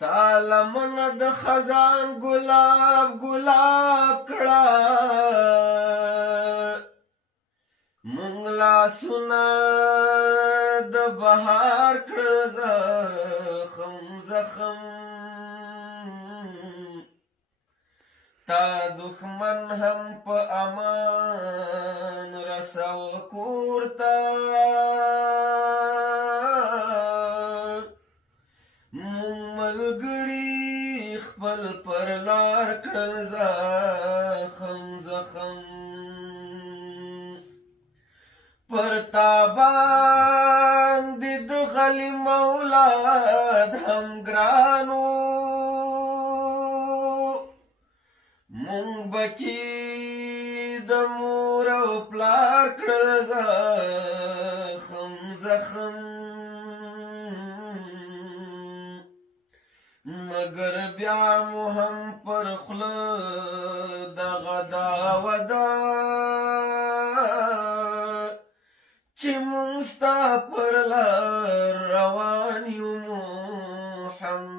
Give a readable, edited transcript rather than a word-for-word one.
تاله منه د خزان ګلاب ګلاب کړه مونږ لاسونه د بهار کړل زخم زخم تا دښمن هم په امان رسو کور ته مونږ ملګري خپل پر لار کړل زخم زخم پر تا باندې د غلیم اولاد هم ګرانو مونږ بچي د مور او پلار کړل زخم زخم مگر بیا مو هم پر خوله دغه دعوه ده چې مونږ ستا پر لار روان یو محمد